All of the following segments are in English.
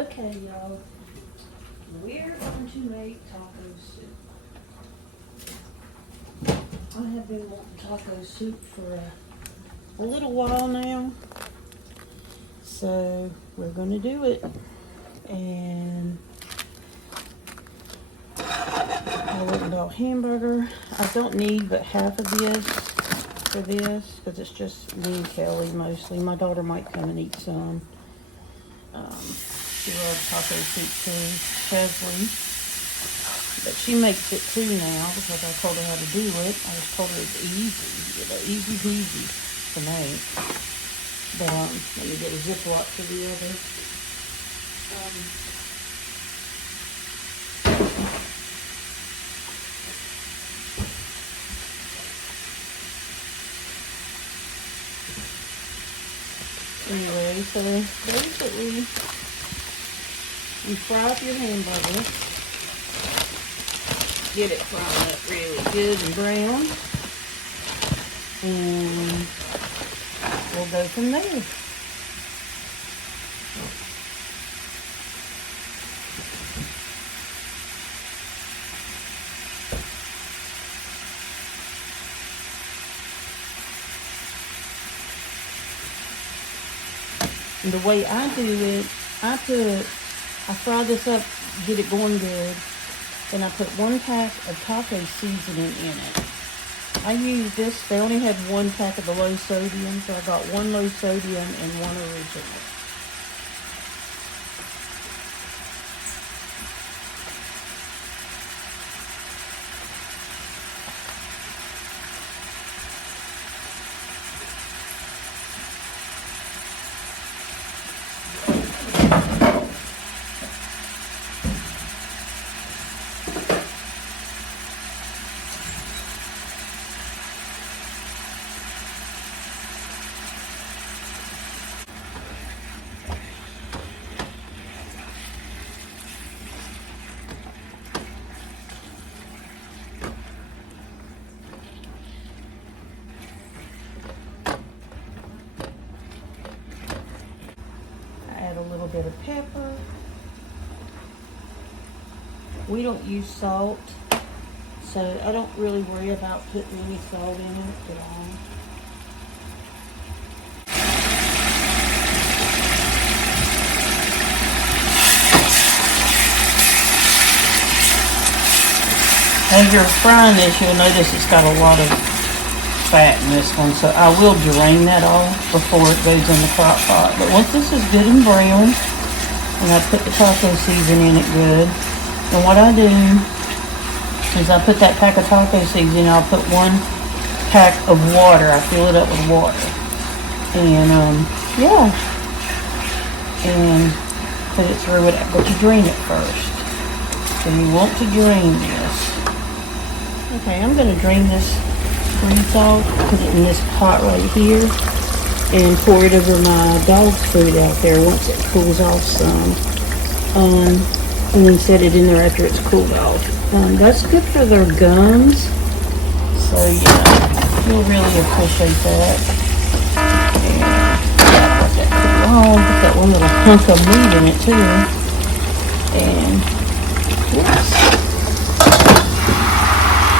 Okay, y'all. We're going to make taco soup. I have been wanting taco soup for a little while now. So we're going to do it. And I went and bought hamburger. I don't need but half of this for this because it's just me and Kelly mostly. My daughter might come and eat some. She loves taco soup too, Chesley. But she makes it too now because I told her how to do it. I just told her it's easy, easy peasy to make. But let me get a Ziploc for the other. Anyway, so basically, you fry up your hamburger, get it fried up really good and brown, and we'll go from there. And the way I do it, I fry this up, get it going good. Then I put 1 pack of taco seasoning in it. I use this, they only had 1 pack of the low sodium, so I got 1 low sodium and 1 original. A little bit of pepper. We don't use salt, so I don't really worry about putting any salt in it at all. As you're frying this, you'll notice it's got a lot of fat in this one, so I will drain that off before it goes in the crock pot. But once this is good and brown, and I put the taco seasoning in it good, and what I do is I put that pack of taco seasoning, I'll put 1 pack of water, I fill it up with water, and yeah, and put it through it, but you drain it first. So you want to drain this. Okay, I'm going to drain this grease off, put it in this pot right here, and pour it over my dog food out there once it cools off some. And then set it in there after it's cooled off. That's good for their gums, so yeah, you'll really appreciate that. And let that cool off. Put that 1 little hunk of meat in it too. And yes.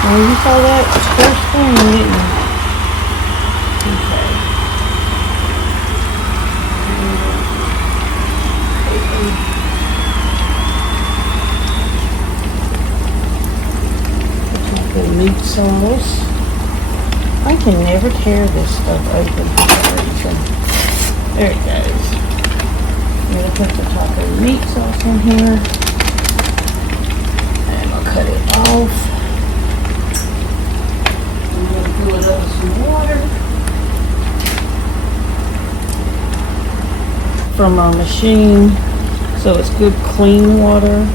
Well, you saw that first thing, didn't you? Okay. Taco meat sauce. I can never tear this stuff open for some reason. There it goes. I'm going to put the taco meat sauce in here. And I'll cut it off. I'm going to fill it up with some water from our machine, so it's good clean water.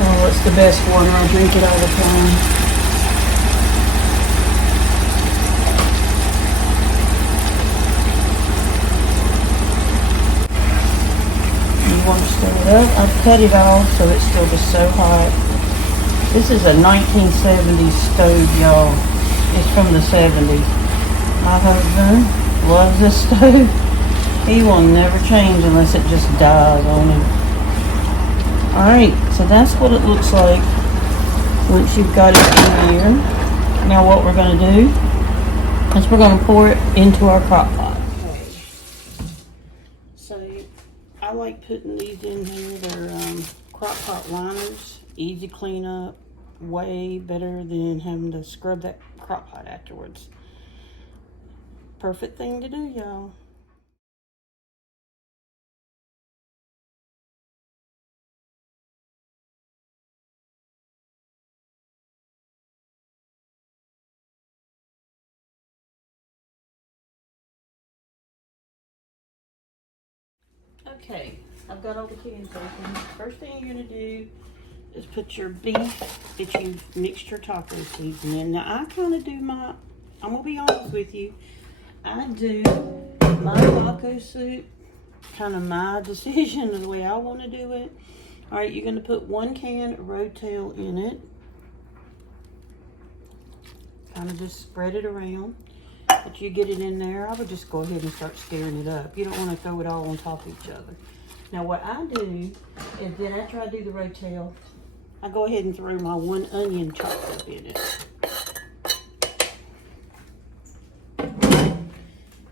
Oh, it's the best water. I drink it all the time. You want to stir it up. I've cut it off so it's still just so hot. This is a 1970s stove, y'all. It's from the 70s. My husband loves this stove. He will never change unless it just dies on him. Alright, so that's what it looks like once you've got it in here. Now what we're going to do is we're going to pour it into our crock pot. Okay. So I like putting these in here. They're crock pot liners. Easy cleanup. Way better than having to scrub that crock pot afterwards. Perfect thing to do, y'all. Okay, I've got all the cans open. First thing you're going to do is put your beef that you've mixed your taco seasoning in. Now, I kind of do I'm going to be honest with you. I do my taco soup, kind of my decision of the way I want to do it. All right, you're going to put 1 can of roadtail in it. Kind of just spread it around. But you get it in there, I would just go ahead and start stirring it up. You don't want to throw it all on top of each other. Now what I do is then after I do the roadtail, I go ahead and throw my 1 onion chopped up in it.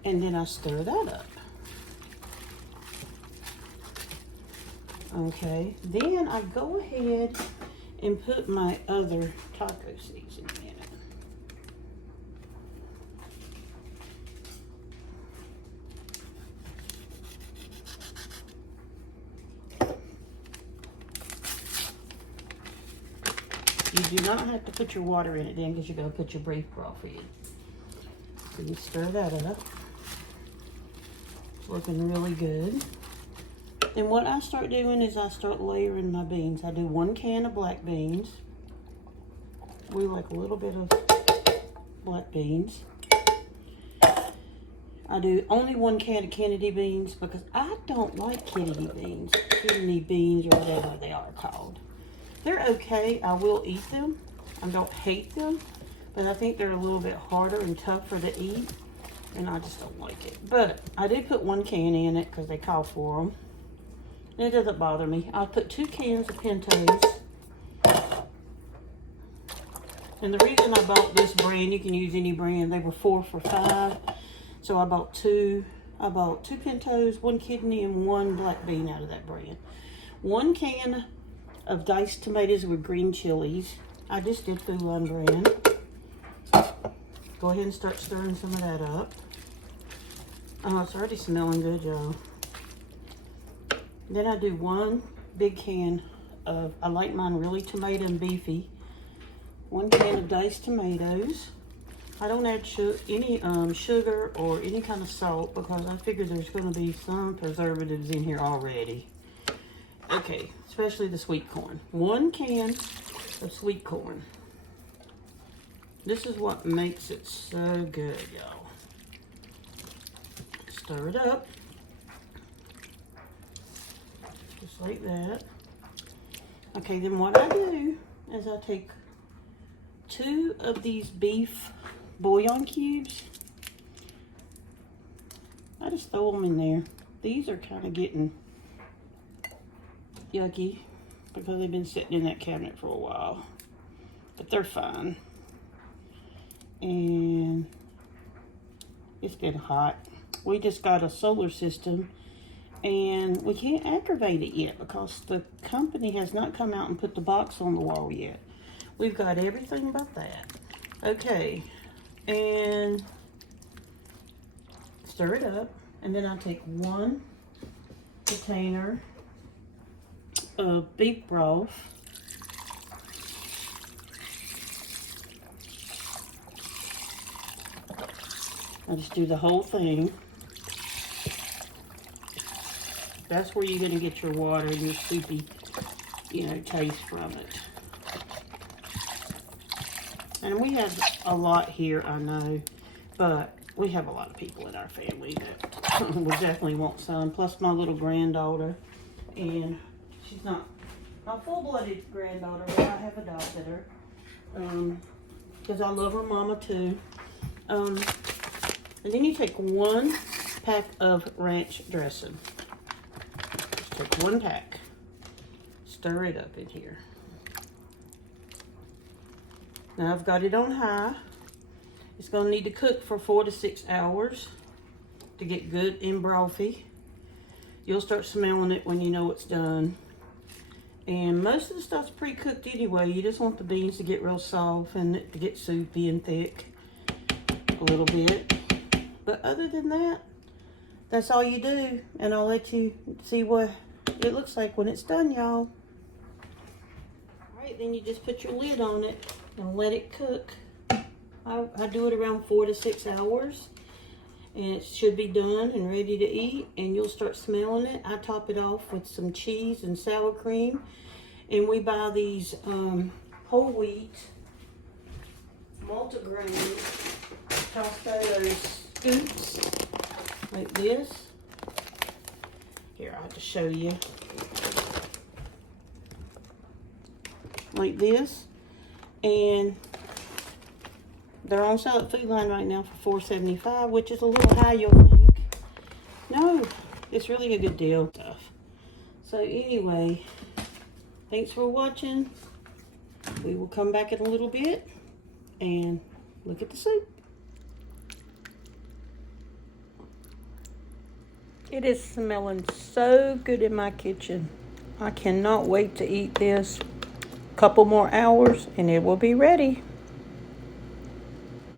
And then I stir that up. Okay, then I go ahead and put my other taco seasoning in it. You do not have to put your water in it then because you're going to put your beef broth in. So you stir that up. It's looking really good. And what I start doing is I start layering my beans. I do 1 can of black beans. We like a little bit of black beans. I do only 1 can of kidney beans because I don't like kidney beans or whatever they are called. They're okay. I will eat them. I don't hate them, but I think they're a little bit harder and tougher to eat, and I just don't like it. But I do put 1 can in it because they call for them. And it doesn't bother me. I put 2 cans of pintos. And the reason I bought this brand, you can use any brand, they were 4 for $5. So I bought 2 pintos, 1 kidney, and 1 black bean out of that brand. 1 can of diced tomatoes with green chilies. I just did Food Line brand. Go ahead and start stirring some of that up. Oh, it's already smelling good, y'all. Then I do 1 big can of, I like mine really tomato and beefy. 1 can of diced tomatoes. I don't add any sugar or any kind of salt because I figure there's going to be some preservatives in here already. Okay, especially the sweet corn. 1 can of sweet corn. This is what makes it so good, y'all. Stir it up. Just like that. Okay, then what I do is I take 2 of these beef bouillon cubes. I just throw them in there. These are kind of getting yucky because they've been sitting in that cabinet for a while, but they're fine. And it's been hot. We just got a solar system and we can't activate it yet because the company has not come out and put the box on the wall yet. We've got everything but that. Okay, and stir it up, and then I take 1 container of beef broth. I just do the whole thing. That's where you're going to get your water and your soupy, taste from it. And we have a lot here, I know, but we have a lot of people in our family that would definitely want some. Plus my little granddaughter, and she's not a full-blooded granddaughter, but I have adopted her because I love her mama too. And then you take 1 6-pack of ranch dressing. Just take 1 pack. Stir it up in here. Now I've got it on high. It's going to need to cook for 4 to 6 hours to get good and brothy. You'll start smelling it when you know it's done. And most of the stuff's pre-cooked anyway. You just want the beans to get real soft and to get soupy and thick a little bit. But other than that, that's all you do. And I'll let you see what it looks like when it's done, y'all. Alright, then you just put your lid on it and let it cook. I do it around 4 to 6 hours. And it should be done and ready to eat, and you'll start smelling it. I top it off with some cheese and sour cream, and we buy these whole wheat multigrain tostados scoops like this. Here, I'll just show you. Like this, and they're on sale at Food Line right now for $4.75, which is a little high, you'll think. No, it's really a good deal. So anyway, thanks for watching. We will come back in a little bit and look at the soup. It is smelling so good in my kitchen. I cannot wait to eat this. A couple more hours and it will be ready.